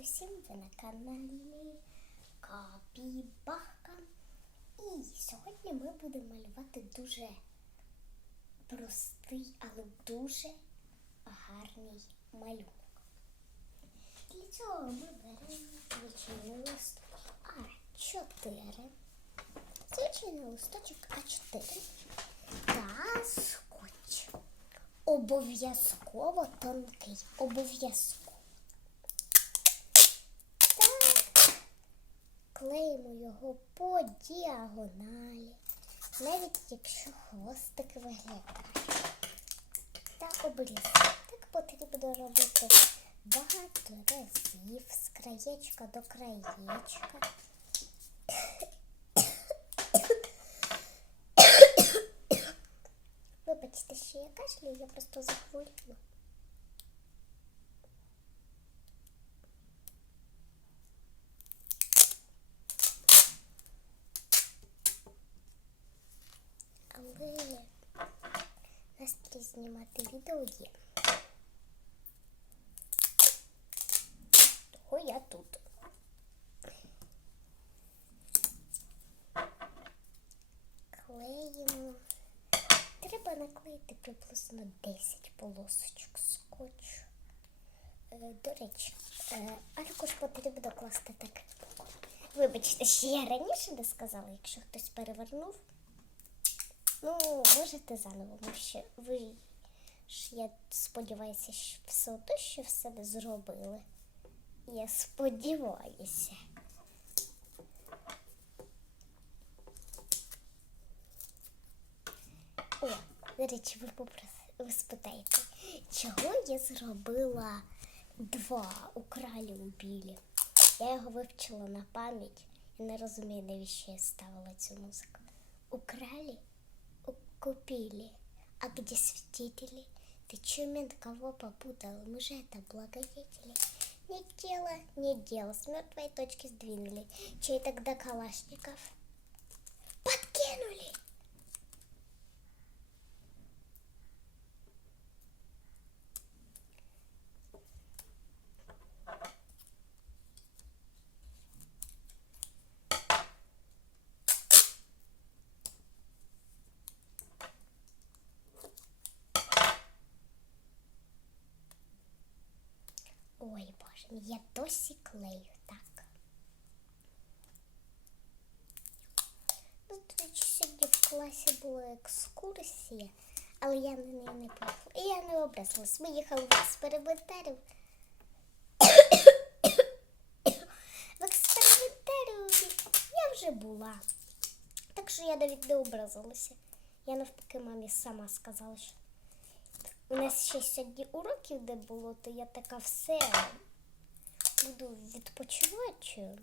усім ви на каналі Капібака. І сьогодні ми будемо малювати дуже простий, але дуже гарний малюнок. Для цього ми беремо звичайний листочок А4, звичайний листочок А4 та скотч. Обов'язково тонкий. Обов'язково. Так. Клеїмо його по діагоналі, навіть якщо хвостик виглядає. Та обрізати. Так потрібно робити багато разів з краєчка до краєчка. Вибачте, що я кашлю, я просто захворіла. Але настрій знімати відео є. Того я тут. Клеїмо. Треба наклеїти приблизно 10 полосочок скотчу. Е, До речі, е, аркуш потрібно класти так. Вибачте, що я раніше не сказала, якщо хтось перевернув. Ну, можете заново, тому що ви ж, я сподіваюся, що все одно, що все не зробили. Я сподіваюся. О, до речі, ви попросили, ви спитаєте, чого я зробила два у у білі? Я його вивчила на пам'ять і не розумію, навіщо я ставила цю музику. Украли, купили, а где свидетели? Ты чё, мент, кого попутал? Мы же это благодетели. Не дело, не дело, с мертвой точки сдвинули. Чей тогда Калашников? Я досі клею, так. Ну, до речі, сьогодні в класі була екскурсія, але я на неї не поїхала. І я не образилась. Ми їхали в експериментарів. в експериментаріумі я вже була. Так що я навіть не образилася. Я навпаки мамі сама сказала, що у нас ще сьогодні уроків не було, то я така все буду відпочивати.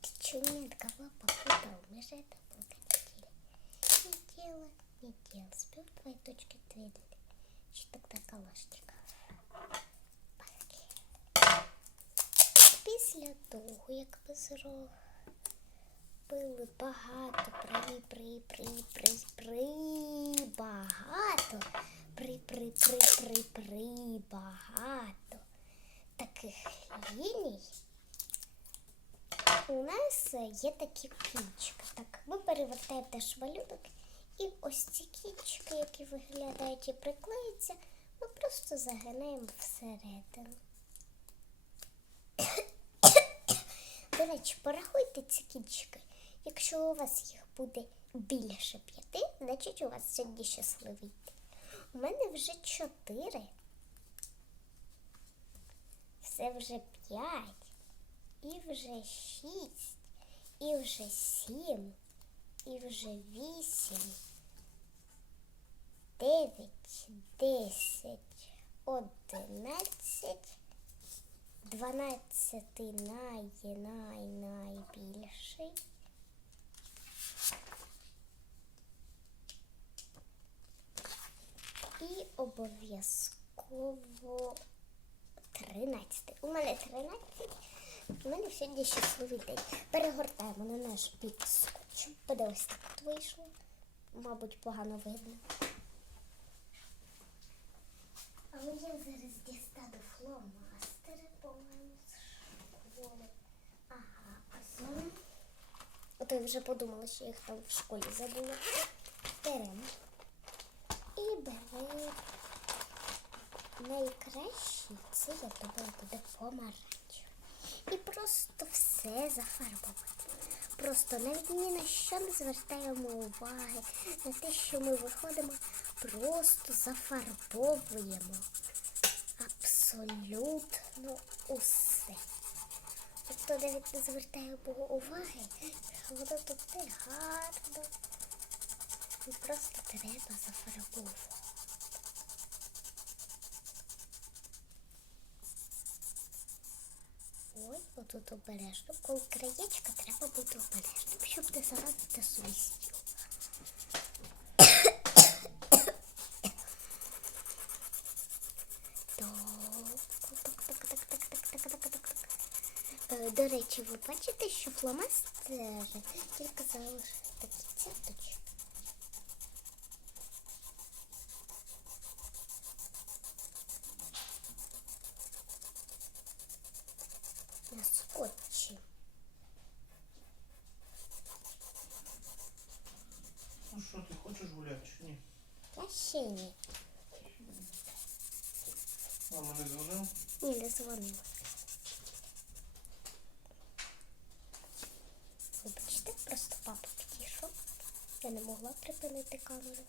Ты чё, нет, кого попутал? Мы же это благодетели. Не дело, не дело. Спел твои точки трелили. Что тогда калашников? Після того, як ми зробили багато, при, при, при, при, при, багато, при, при, при, при, при, багато таких ліній, у нас є такі кінчики. Так, ми перевертаємо теж малюнок, і ось ці кінчики, які виглядають і приклеються, ми просто загинаємо всередину. До речі, порахуйте ці кінчики. Якщо у вас їх буде більше п'яти, значить у вас сьогодні щасливий. У мене вже чотири. Все вже п'ять. І вже шість, і вже сім, і вже вісім, дев'ять, десять, одинадцять, дванадцятий най, най, найбільший. І обов'язково тринадцятий. 13. У мене 13. У мене сьогодні щасливий день. Перегортаємо на наш бік скотчем. Подивись, так от вийшло. Мабуть, погано видно. Але я зараз дістану Ага, вони. Ото я вже подумала, що я їх там в школі забула. Беремо. І беремо найкращий, це я думаю, буде помаранчевий. І просто все зафарбувати. Просто навіть ні на що не звертаємо уваги, на те, що ми виходимо, просто зафарбовуємо абсолютно усе. Тобто навіть не Богу уваги, воно тут не гарно. І просто треба зафарбовувати. Ой, отут обережно. Коли краєчка треба бути обережним, щоб не заразити совістю. До речі, ви бачите, що фломастери тільки залишили такі цяточки. На скотчі. Ну що, ти хочеш гуляти чи ні? Я ще ні. Мама не дзвонила? Ні, не дзвонила. Не могла припинити камеру.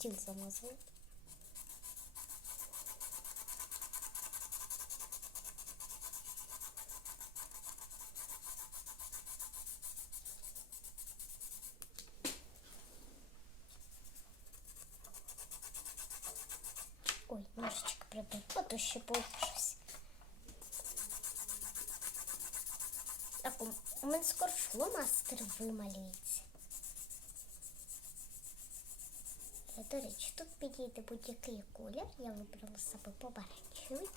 стіл замазала. Ой, ножичек прибыл, потуще больше. Так, у мене скоро фломастер вималюється. До речі, тут підійде будь-який колір. Я вибрала себе помаранчевий.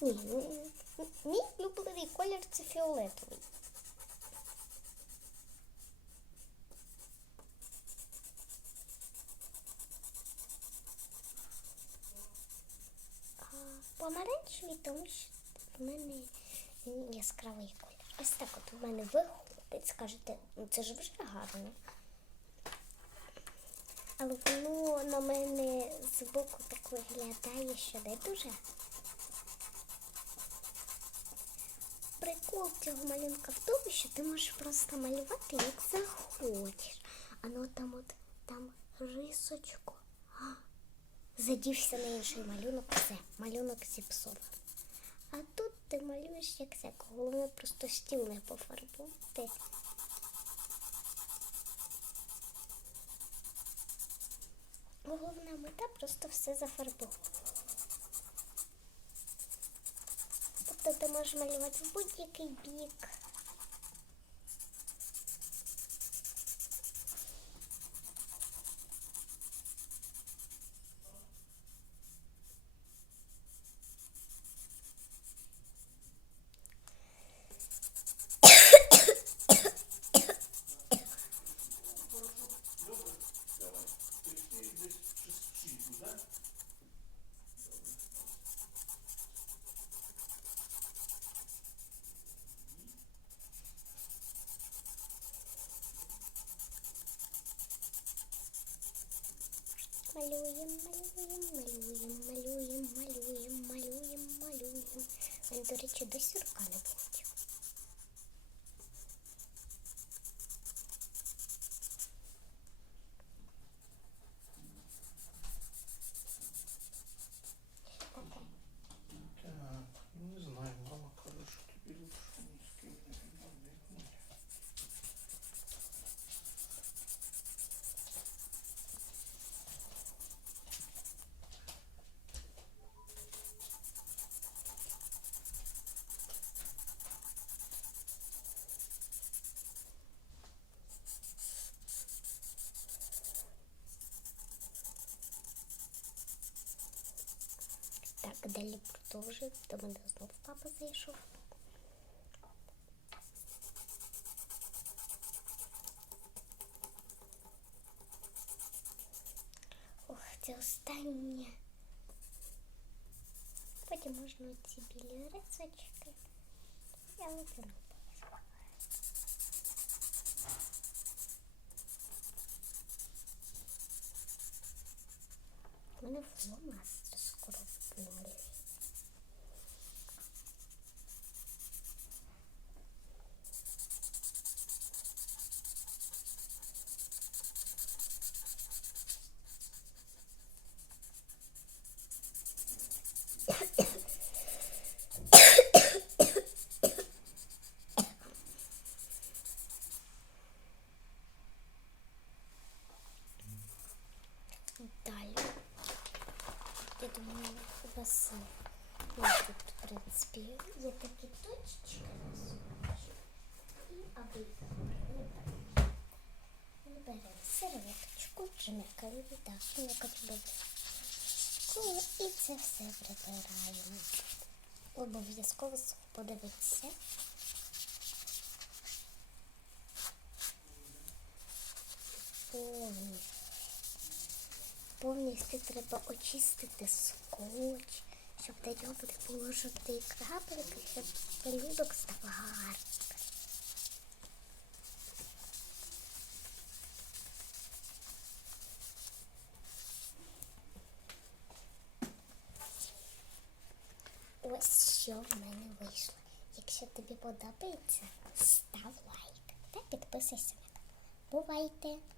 Ні, ні, ні, мій улюблений колір це фіолетовий. А помаранчевий, тому що в мене він яскравий колір. Ось так от у мене виходить. Скажете, ну це ж вже гарно. Але воно на мене з боку так виглядає, що не дуже. Прикол цього малюнка в тому, що ти можеш просто малювати, як захочеш. А ну там от там рисочку. Задівся на інший малюнок, все, малюнок зіпсований. Малюєш як це Головне просто стіл не пофарбувати. Головна мета просто все зафарбувати. Тобто ти можеш малювати в будь-який бік. Малюємо, малюємо, малюємо, малюємо, малюємо, малюємо, малюємо. Мене, до речі, до сюрка не будуть. далі продовжуємо. До мене знову папа зайшов. Ох, це останнє. Потім можна ці білі рисочки. Але це не обов'язково. У мене фломастер Беремо серветочку, жмякаємо, так, обов'язково. І це все прибираємо. Обов'язково подивитися. Повністю. Повністю треба очистити скотч, щоб до нього буде положити крапельки, щоб пелюдок став гарним. Ось що в мене вийшло. Якщо тобі подобається, став лайк та підписуйся на канал. Бувайте!